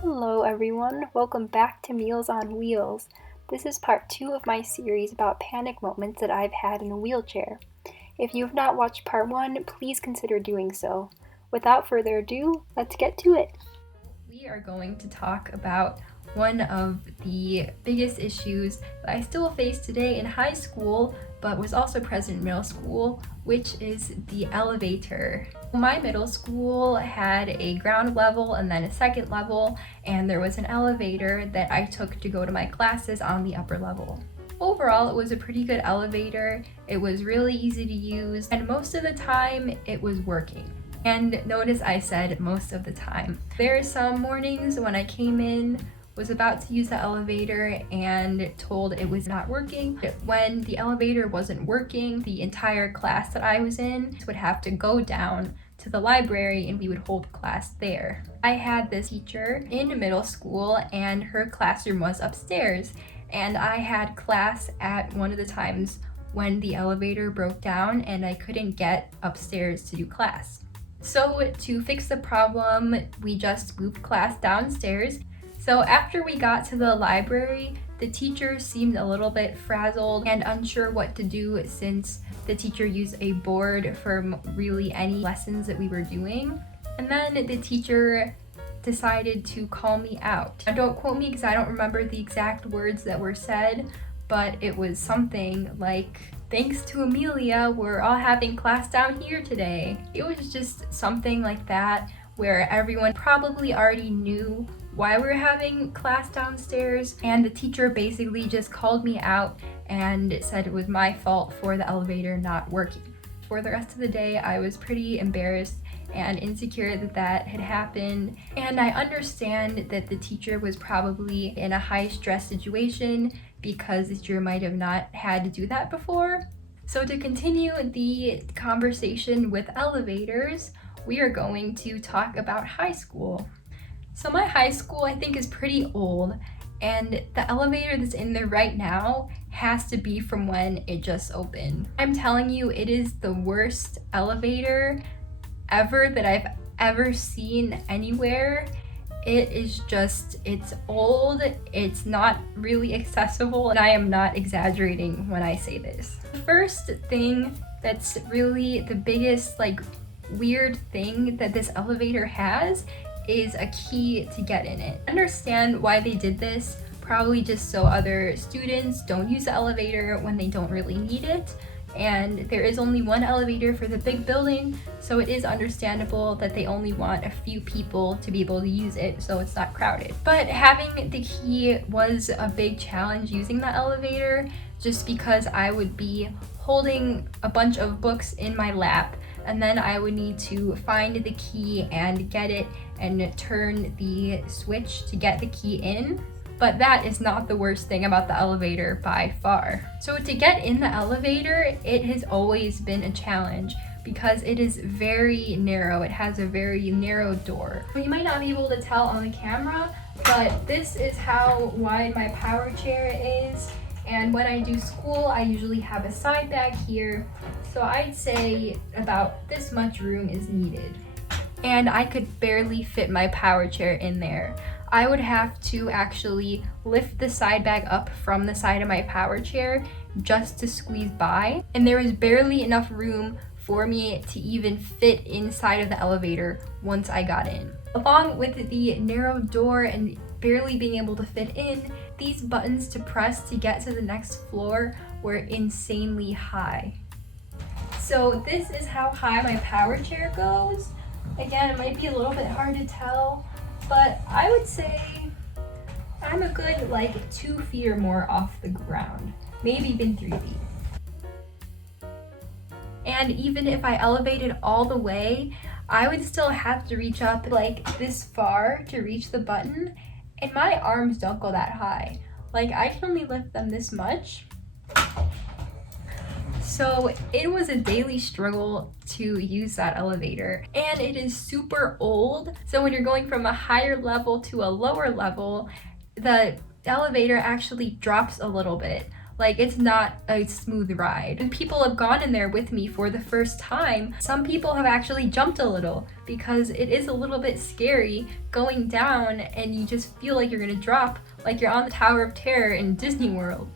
Hello everyone, welcome back to Meals on Wheels. This is part 2 of my series about panic moments that I've had in a wheelchair. If you have not watched part 1, please consider doing so. Without further ado, let's get to it. We are going to talk about one of the biggest issues that I still face today in high school, but was also present in middle school, which is the elevator. My middle school had a ground level and then a second level, and there was an elevator that I took to go to my classes on the upper level. Overall, it was a pretty good elevator. It was really easy to use, and most of the time it was working. And notice I said most of the time. There are some mornings when I came in, was about to use the elevator and told it was not working. When the elevator wasn't working, the entire class that I was in would have to go down to the library and we would hold class there. I had this teacher in middle school and her classroom was upstairs, and I had class at one of the times when the elevator broke down and I couldn't get upstairs to do class. So to fix the problem, we just moved class downstairs. So after we got to the library, the teacher seemed a little bit frazzled and unsure what to do since the teacher used a board for really any lessons that we were doing. And then the teacher decided to call me out. Now don't quote me because I don't remember the exact words that were said, but it was something like, "Thanks to Amelia, we're all having class down here today." It was just something like that where everyone probably already knew why we were having class downstairs, and the teacher basically just called me out and said it was my fault for the elevator not working. For the rest of the day, I was pretty embarrassed and insecure that that had happened, and I understand that the teacher was probably in a high stress situation because the teacher might have not had to do that before. So to continue the conversation with elevators, we are going to talk about high school. So my high school I think is pretty old, and the elevator that's in there right now has to be from when it just opened. I'm telling you, it is the worst elevator ever that I've ever seen anywhere. It is just, it's old, it's not really accessible, and I am not exaggerating when I say this. The first thing that's really the biggest weird thing that this elevator has is a key to get in it. I understand why they did this, probably just so other students don't use the elevator when they don't really need it. And there is only one elevator for the big building, so it is understandable that they only want a few people to be able to use it so it's not crowded. But having the key was a big challenge using the elevator, just because I would be holding a bunch of books in my lap, and then I would need to find the key and get it and turn the switch to get the key in. But that is not the worst thing about the elevator by far. So to get in the elevator, it has always been a challenge because it is very narrow. It has a very narrow door. You might not be able to tell on the camera, but this is how wide my power chair is. And when I do school, I usually have a side bag here. So I'd say about this much room is needed. And I could barely fit my power chair in there. I would have to actually lift the side bag up from the side of my power chair just to squeeze by. And there was barely enough room for me to even fit inside of the elevator once I got in. Along with the narrow door and barely being able to fit in, these buttons to press to get to the next floor were insanely high. So this is how high my power chair goes. Again, it might be a little bit hard to tell, but I would say I'm a good 2 feet or more off the ground, maybe even 3 feet. And even if I elevated all the way, I would still have to reach up this far to reach the button, and my arms don't go that high. I can only lift them this much. So it was a daily struggle to use that elevator, and it is super old. So when you're going from a higher level to a lower level, the elevator actually drops a little bit. Like, it's not a smooth ride. And people have gone in there with me for the first time. Some people have actually jumped a little because it is a little bit scary going down and you just feel like you're gonna drop, like you're on the Tower of Terror in Disney World.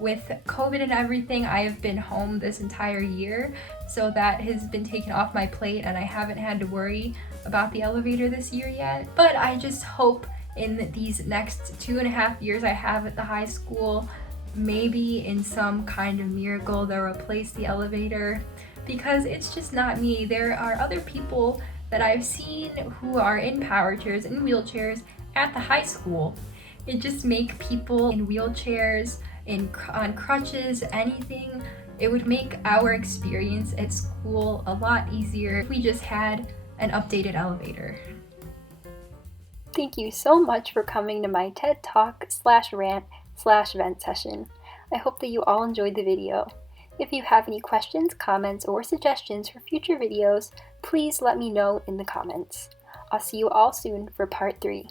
With COVID and everything, I have been home this entire year, so that has been taken off my plate and I haven't had to worry about the elevator this year yet. But I just hope in these next 2.5 years I have at the high school, maybe in some kind of miracle they'll replace the elevator, because it's just not me. There are other people that I've seen who are in power chairs, in wheelchairs at the high school. It just make people in wheelchairs, on crutches, anything. It would make our experience at school a lot easier if we just had an updated elevator. Thank you so much for coming to my TED Talk /rant/vent session. I hope that you all enjoyed the video. If you have any questions, comments, or suggestions for future videos, please let me know in the comments. I'll see you all soon for part 3.